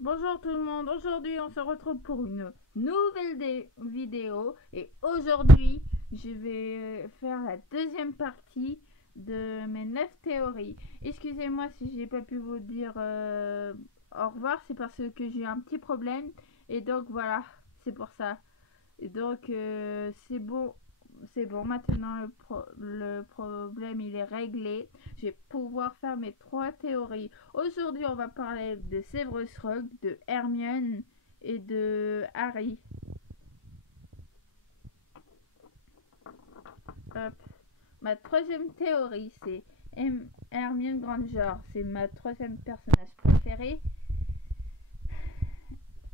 Bonjour tout le monde, aujourd'hui on se retrouve pour une nouvelle vidéo et aujourd'hui je vais faire la deuxième partie de mes 9 théories. Excusez-moi si j'ai pas pu vous dire au revoir, c'est parce que j'ai un petit problème et donc voilà, c'est pour ça. Et donc c'est bon, maintenant le problème il est réglé. Je vais pouvoir faire mes 3 théories. Aujourd'hui on va parler de Severus Rogue, de Hermione et de Harry. Hop. Ma troisième théorie c'est Hermione Granger. C'est ma troisième personnage préféré.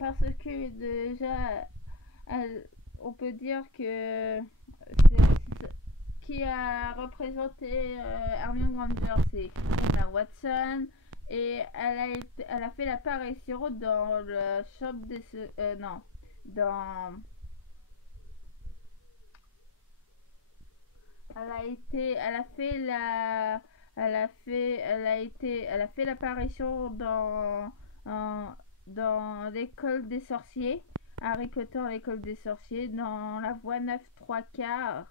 Parce que déjà on peut dire que qui a représenté Hermione Granger, c'est Emma Watson. Et elle a fait l'apparition dans le shop des... non, dans... Elle a fait la... Elle a fait l'apparition dans l'école des sorciers. Harry Potter, l'école des sorciers, dans la voie 9 3 quarts.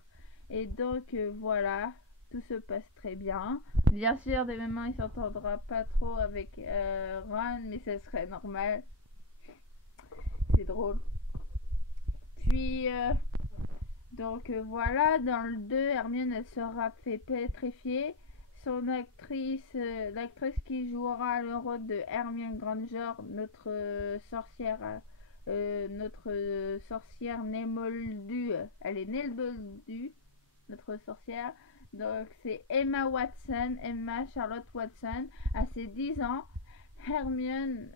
Et donc voilà, tout se passe très bien. Bien sûr, des moments il s'entendra pas trop avec Ron, mais ce serait normal. C'est drôle. Puis donc voilà, dans le 2, Hermione elle sera fait pétrifier. Son actrice, l'actrice qui jouera le rôle de Hermione Granger, notre sorcière née moldue, elle est née moldue, notre sorcière. Donc c'est Emma Charlotte Watson, à ses 10 ans. Hermione,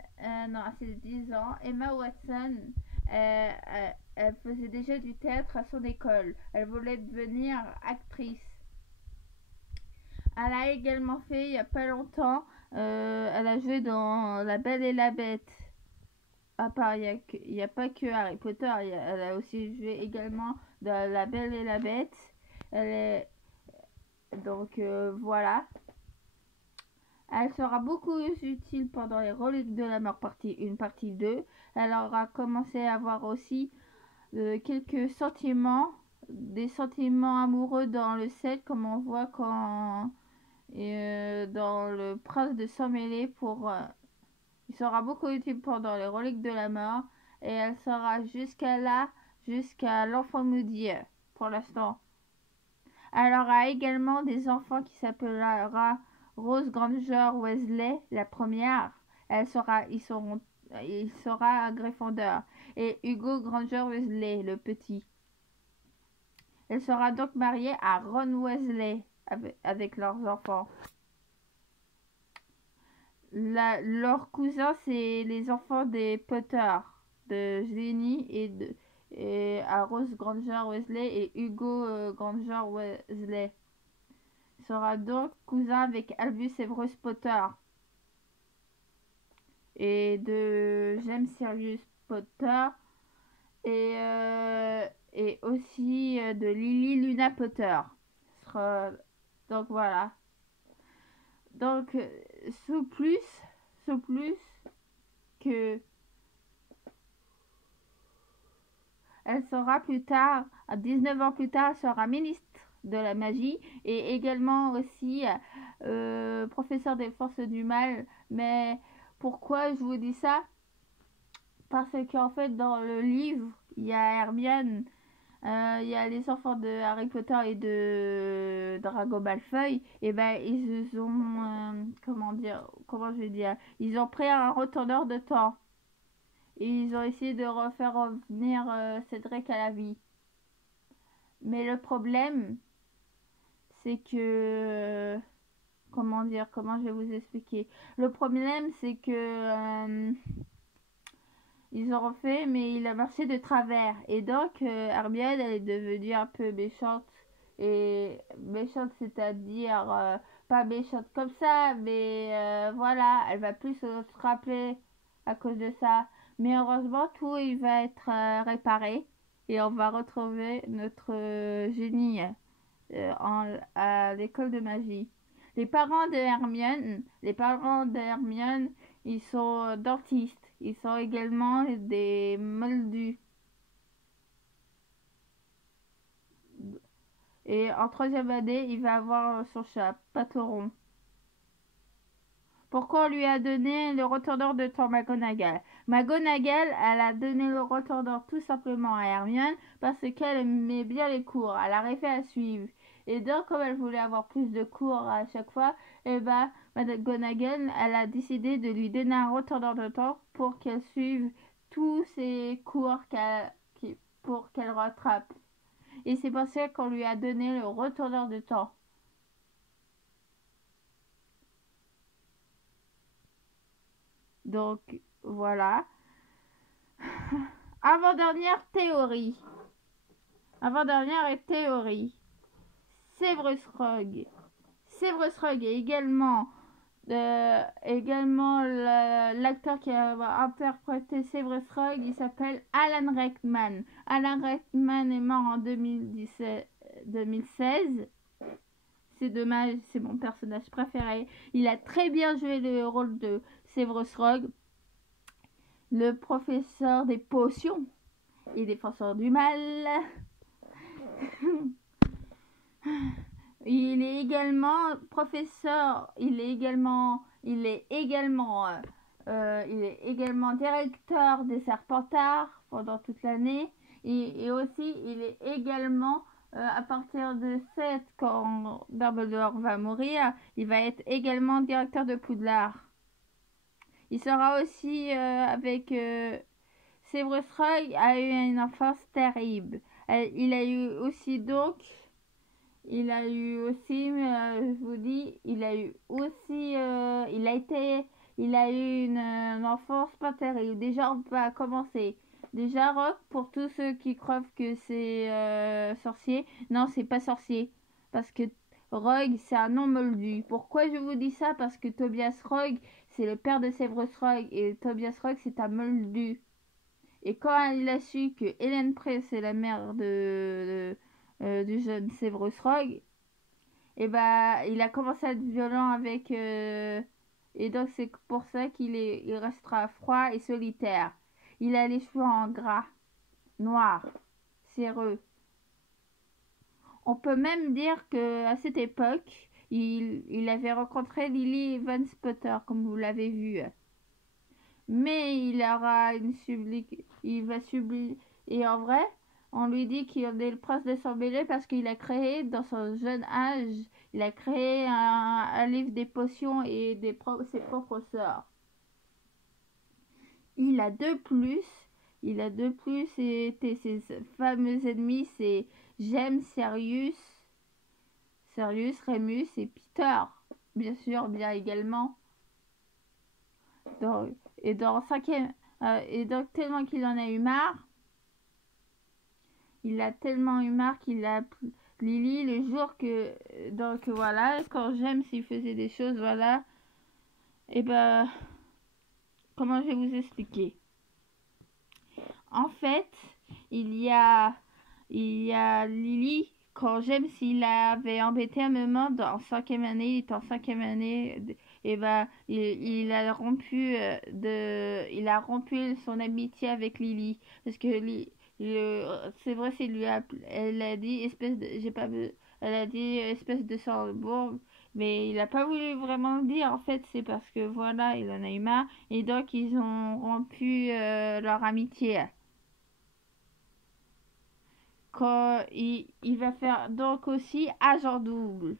non, à ses 10 ans, Emma Watson, elle faisait déjà du théâtre à son école. Elle voulait devenir actrice. Elle a également fait, il n'y a pas longtemps, elle a joué dans La Belle et la Bête. À part, il n'y a pas que Harry Potter, elle a aussi joué également dans La Belle et la Bête. Elle est, donc voilà. Elle sera beaucoup utile pendant les Reliques de la Mort partie 1, partie 2. Elle aura commencé à avoir aussi quelques sentiments, des sentiments amoureux dans le 7, comme on voit quand dans le Prince de Sang-Mêlé. Il sera beaucoup utile pendant les Reliques de la Mort et elle sera jusqu'à l'enfant maudit pour l'instant. Elle aura également des enfants qui s'appellera Rose Granger Weasley, la première. Il sera un Gryffondor. Et Hugo Granger Weasley, le petit. Elle sera donc mariée à Ron Weasley avec leurs enfants. Leurs cousins, c'est les enfants des Potter, de Ginny et à Rose Granger Weasley et Hugo Granger Weasley. Sera donc cousin avec Albus Severus Potter et de James Sirius Potter et aussi de Lily Luna Potter. Donc voilà. Donc sous plus que elle sera plus tard, à 19 ans plus tard, elle sera ministre de la magie et également aussi professeur des forces du mal. Mais pourquoi je vous dis ça? Parce qu'en fait dans le livre il y a Hermione, il y a les enfants de Harry Potter et de Drago Malfoy, et ben ils ont comment je vais dire, ils ont pris un retourneur de temps et ils ont essayé de refaire revenir Cédric à la vie. Mais le problème c'est que comment je vais vous expliquer. Le problème c'est que ils ont refait, mais il a marché de travers. Et donc, Hermione, elle est devenue un peu méchante. Et méchante, c'est-à-dire pas méchante comme ça, mais voilà, elle va plus se rappeler à cause de ça. Mais heureusement, tout il va être réparé. Et on va retrouver notre génie à l'école de magie. Les parents de Hermione, ils sont dentistes, ils sont également des moldus. Et en troisième année, il va avoir son chat, Patron. Pourquoi on lui a donné le retourneur de temps McGonagall? McGonagall, elle a donné le retourneur tout simplement à Hermione parce qu'elle aimait bien les cours, elle arrivait à suivre. Et donc, comme elle voulait avoir plus de cours à chaque fois, et ben, McGonagall, elle a décidé de lui donner un retourneur de temps pour qu'elle suive tous ses cours pour qu'elle rattrape. Et c'est pour ça qu'on lui a donné le retourneur de temps. Donc, voilà. Avant-dernière théorie. Avant-dernière théorie. Severus Rogue. Severus Rogue est également l'acteur qui a interprété Severus Rogue, il s'appelle Alan Rickman. Alan Rickman est mort en 2016. C'est dommage, c'est mon personnage préféré. Il a très bien joué le rôle de Severus Rogue, le professeur des potions et défenseur du mal. Il est également professeur, il est également directeur des Serpentards pendant toute l'année et aussi il est également à partir de 7 quand Dumbledore va mourir, il va être également directeur de Poudlard. Il sera aussi avec Severus Rogue a eu une enfance terrible. Il a eu aussi je vous dis, il a eu une enfance pas terrible. Déjà, on va commencer. Déjà, Rogue, pour tous ceux qui croient que c'est sorcier, non, c'est pas sorcier. Parce que Rogue, c'est un nom moldu. Pourquoi je vous dis ça? Parce que Tobias Rogue, c'est le père de Severus Rogue. Et Tobias Rogue, c'est un moldu. Et quand il a su que Hélène Press est la mère du jeune Severus Rogue, et bah il a commencé à être violent avec et donc c'est pour ça il restera froid et solitaire. Il a les cheveux en gras, noirs, céreux. On peut même dire que à cette époque, il avait rencontré Lily Evans Potter, comme vous l'avez vu. Mais il va subir, et en vrai, on lui dit qu'il est le prince de sang-mêlé parce qu'il a créé, dans son jeune âge, il a créé un livre des potions et ses propres sorts. Il a de plus été ses fameux ennemis, c'est James, Sirius, Remus et Peter, bien sûr, bien également. Et donc tellement qu'il en a eu marre, qu'il a Lily le jour que donc voilà, quand j'aime s'il faisait des choses, voilà, et ben comment je vais vous expliquer? En fait, il y a Lily, quand James il avait embêté un moment en 5e année, il était en 5e année, et ben il a rompu son amitié avec Lily parce que c'est vrai, elle a dit espèce de Sorbourg, mais il a pas voulu vraiment le dire. En fait, c'est parce que voilà, il en a eu marre et donc ils ont rompu leur amitié. Quand il va faire donc aussi agent double.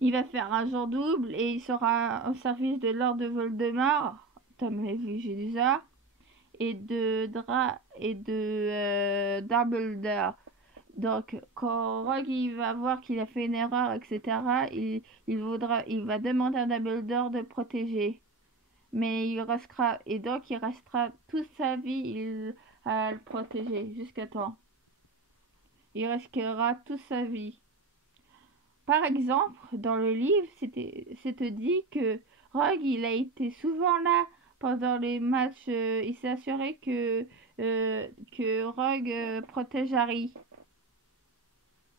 Il va faire agent double et il sera au service de Lord de Voldemort, Tom Levi-Gélusa, et de Dumbledore. Donc quand Rogue il va voir qu'il a fait une erreur, etc., il va demander à Dumbledore de protéger. Mais il restera toute sa vie à le protéger jusqu'à temps. Il risquera toute sa vie. Par exemple, dans le livre, c'est dit que Rogue il a été souvent là pendant les matchs. Il s'est assuré que Rogue protège Harry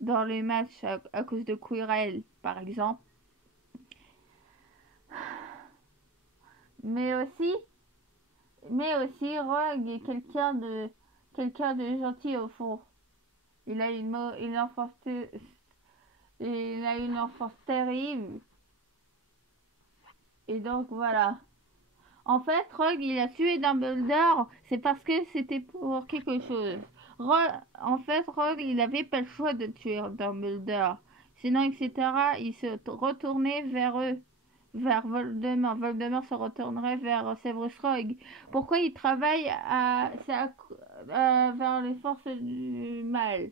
dans les matchs à cause de Quirrell, par exemple. Mais aussi, Rogue est quelqu'un de gentil au fond. Il a une enfance terrible. Et donc voilà. En fait, Rogue, il a tué Dumbledore, c'est parce que c'était pour quelque chose. En fait, Rogue, il n'avait pas le choix de tuer Dumbledore. Sinon, etc., il se retournait vers eux, vers Voldemort. Voldemort se retournerait vers Severus Rogue. Pourquoi il travaille vers les forces du mal,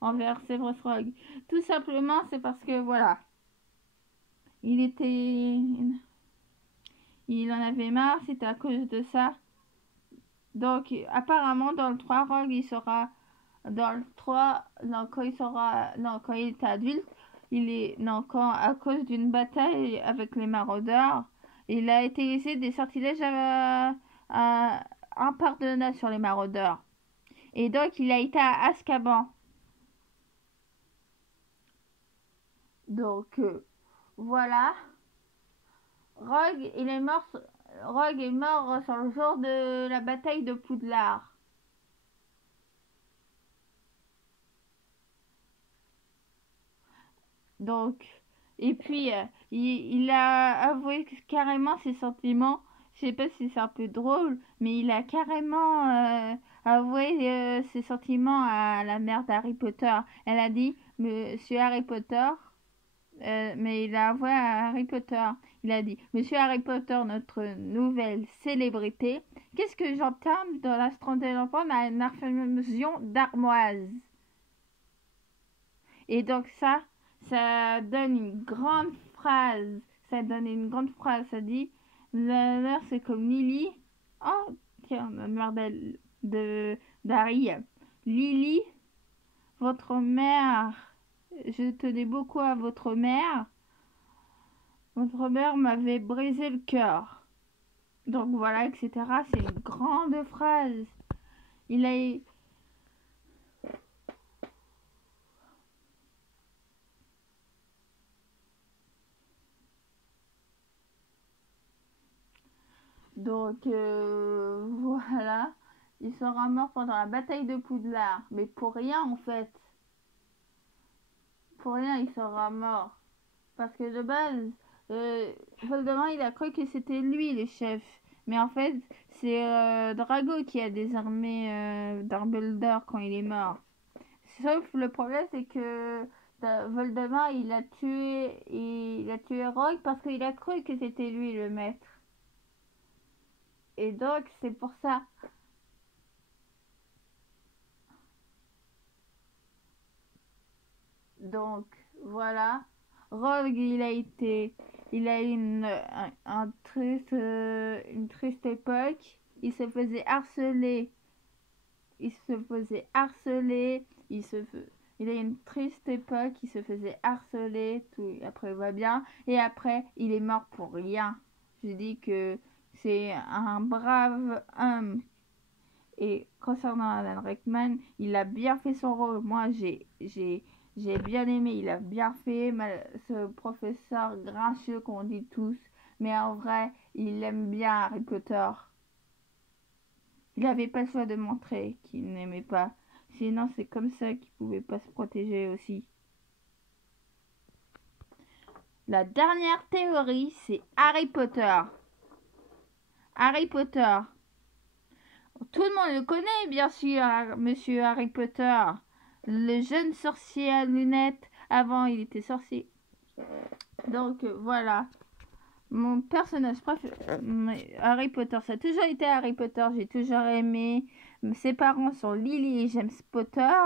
envers Severus Rogue? Tout simplement, c'est parce que, voilà, il en avait marre, c'était à cause de ça. Donc, apparemment, dans le 3, Rogue, il sera. Dans le 3, non, quand il sera. Non, quand il est adulte, à cause d'une bataille avec les maraudeurs, il a utilisé des sortilèges impardonnables sur les maraudeurs. Et donc, il a été à Azkaban. Donc, voilà. Rogue est mort sur le jour de la bataille de Poudlard. Donc, et puis, il a avoué carrément ses sentiments. Je sais pas si c'est un peu drôle, mais il a carrément avoué ses sentiments à la mère d'Harry Potter. Elle a dit, Monsieur Harry Potter, mais il a avoué à Harry Potter. Il a dit, Monsieur Harry Potter, notre nouvelle célébrité, qu'est-ce que j'entends dans l'astron de l'enfant à une infusion d'armoise? Et donc ça donne une grande phrase. Ça donne une grande phrase. Ça dit, la mère c'est comme Lily. Oh, tiens, la mère d'Harry. Lily, votre mère, je tenais beaucoup à votre mère. Votre mère m'avait brisé le cœur. Donc voilà, etc. C'est une grande phrase. Il a... Donc voilà, il sera mort pendant la bataille de Poudlard, mais pour rien en fait. Pour rien il sera mort. Parce que de base, Voldemort il a cru que c'était lui le chef. Mais en fait, c'est Drago qui a désarmé Dumbledore quand il est mort. Sauf le problème c'est que Voldemort il a tué Rogue parce qu'il a cru que c'était lui le maître. Et donc c'est pour ça. Donc voilà, Rogue il a eu une triste époque. Il se faisait harceler, il a eu une triste époque, il se faisait harceler, tout. Après il va bien et après il est mort pour rien. Je dis que c'est un brave homme. Et concernant Alan Rickman, il a bien fait son rôle. Moi, j'ai bien aimé. Il a bien fait ce professeur grincheux qu'on dit tous. Mais en vrai, il aime bien Harry Potter. Il n'avait pas le choix de montrer qu'il n'aimait pas. Sinon, c'est comme ça qu'il pouvait pas se protéger aussi. La dernière théorie, c'est Harry Potter. Harry Potter. Tout le monde le connaît, bien sûr, Monsieur Harry Potter. Le jeune sorcier à lunettes. Avant, il était sorcier. Donc, voilà. Mon personnage préféré, Harry Potter, ça a toujours été Harry Potter. J'ai toujours aimé. Ses parents sont Lily et James Potter.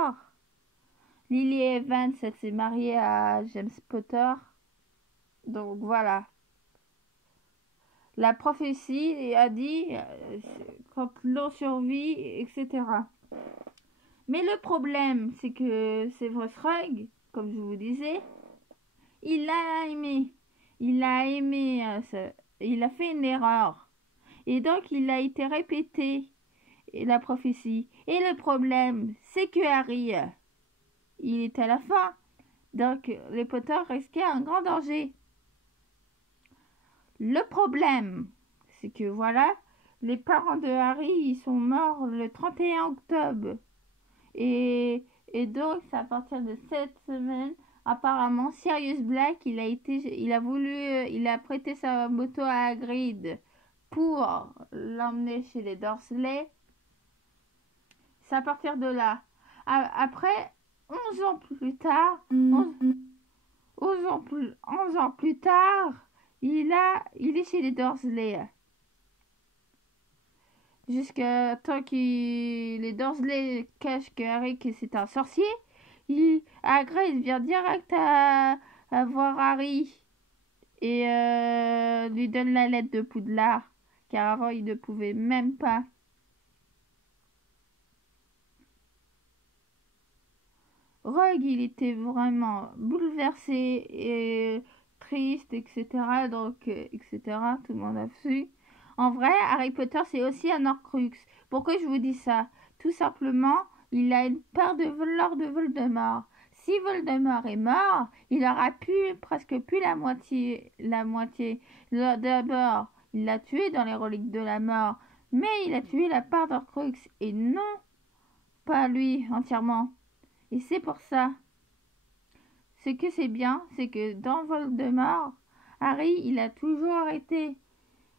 Lily Evans, elle s'est mariée à James Potter. Donc, voilà. La prophétie a dit quand l'on survit, etc. Mais le problème, c'est que Severus Rogue, comme je vous disais, il a aimé. Il a fait une erreur. Et donc, il a été répété, la prophétie. Et le problème, c'est que Harry, il est à la fin. Donc, les Potter risquaient un grand danger. Le problème, c'est que voilà, les parents de Harry, ils sont morts le 31 octobre. Et, et donc, c'est à partir de cette semaine, apparemment, Sirius Black, il a prêté sa moto à Hagrid pour l'emmener chez les Dursley. C'est à partir de là. Après, 11 ans plus tard, 11 ans plus tard, il est chez les Dursley. Jusqu'à temps que les Dursley cachent que Harry que c'est un sorcier, Hagrid vient direct à voir Harry et lui donne la lettre de Poudlard, car avant il ne pouvait même pas. Rogue, il était vraiment bouleversé et triste, etc. Donc, etc. Tout le monde a su. En vrai, Harry Potter, c'est aussi un Horcrux. Pourquoi je vous dis ça? Tout simplement, il a une peur de Lord Voldemort. Si Voldemort est mort, il aura presque plus la moitié. D'abord, il l'a tué dans les reliques de la mort, mais il a tué la part d'Horcrux et non pas lui entièrement. Et c'est pour ça. Ce que c'est bien, c'est que dans Voldemort, Harry, il a toujours été.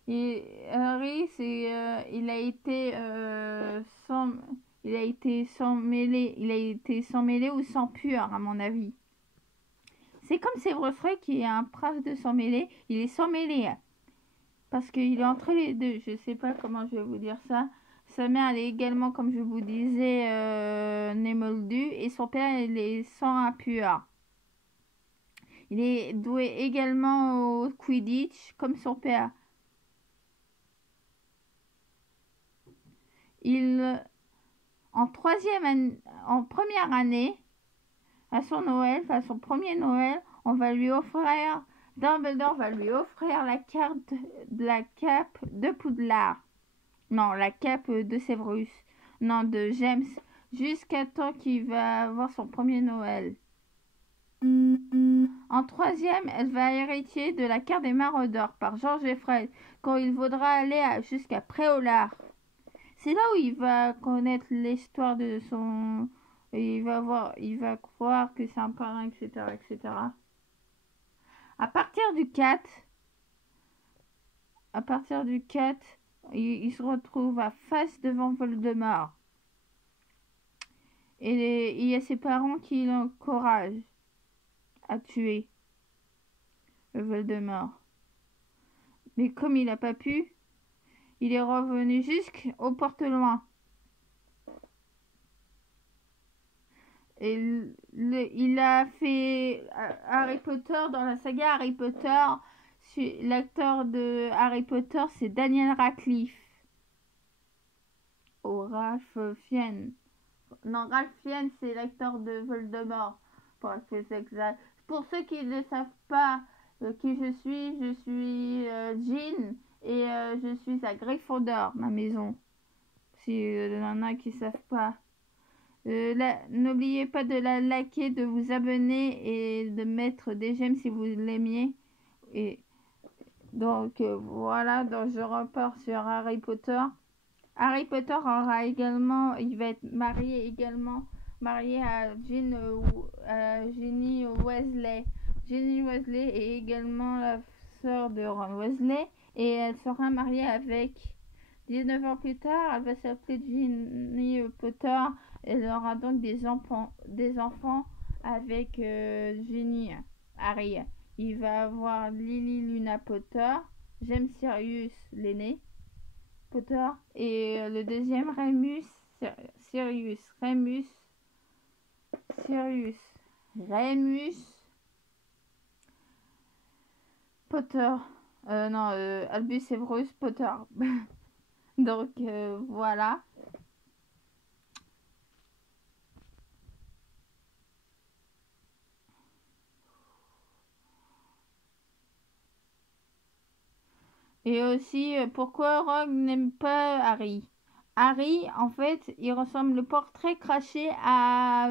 Et Harry, il a été sans mêlé ou sans pur, à mon avis. C'est comme Severus Snape qui est un prince de sang mêlé, il est sans mêlé. Parce qu'il est entre les deux, je sais pas comment je vais vous dire ça. Sa mère, elle est également, comme je vous disais, née moldue, et son père, il est sang impur. Il est doué également au Quidditch, comme son père. En première année, à son premier Noël, Dumbledore va lui offrir la cape de Poudlard. Non, la cape de Severus. Non, de James. Jusqu'à temps qu'il va avoir son premier Noël. En troisième, elle va hériter de la carte des maraudeurs par George et Fred quand il voudra aller jusqu'à Préolard. C'est là où il va connaître l'histoire de son... Il va croire que c'est un parrain, etc., etc. À partir du 4, il se retrouve face devant Voldemort. Et il y a ses parents qui l'encouragent à tuer Voldemort. Mais comme il n'a pas pu, il est revenu jusqu'au porte-loin. Et il a fait Harry Potter dans la saga Harry Potter. L'acteur de Harry Potter, c'est Daniel Radcliffe. Oh, Ralph Fiennes. Non, Ralph Fiennes, c'est l'acteur de Voldemort. Pour être plus exact. Pour ceux qui ne savent pas qui je suis Jean et je suis à Gryffondor, ma maison. Si il y en a qui ne savent pas. N'oubliez pas de la liker, de vous abonner et de mettre des j'aime si vous l'aimiez. Et donc voilà, donc je repars sur Harry Potter. Harry Potter aura également, il va être marié à Ginny Weasley. Ginny Weasley est également la sœur de Ron Weasley et elle sera mariée avec 19 ans plus tard, elle va s'appeler Ginny Potter. Elle aura donc des enfants avec Ginny, Harry. Il va avoir Lily Luna Potter, James Sirius l'aîné Potter et le deuxième Sirius Potter. Albus Severus Potter. Donc voilà. Et aussi, pourquoi Rogue n'aime pas Harry? Harry, en fait, il ressemble le portrait craché à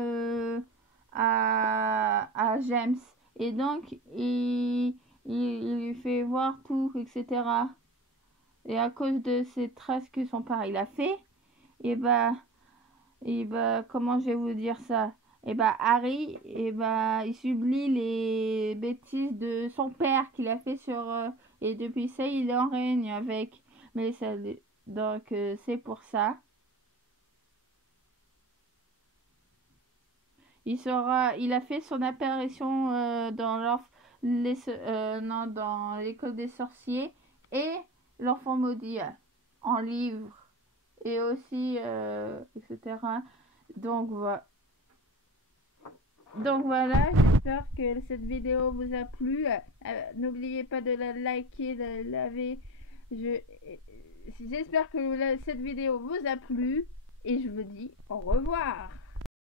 James. Et donc, il lui fait voir tout, etc. et à cause de ces traces que son père il a fait, et bah, comment je vais vous dire ça? Et bah, Harry, il subit les bêtises de son père qu'il a fait sur. Et depuis ça, il en règne avec. Mais ça, donc, c'est pour ça. Il a fait son apparition non, dans l'école des sorciers et l'enfant maudit en livre et aussi, etc. Donc, Donc voilà, j'espère que cette vidéo vous a plu. N'oubliez pas de la liker, de la laver. J'espère que cette vidéo vous a plu et je vous dis au revoir.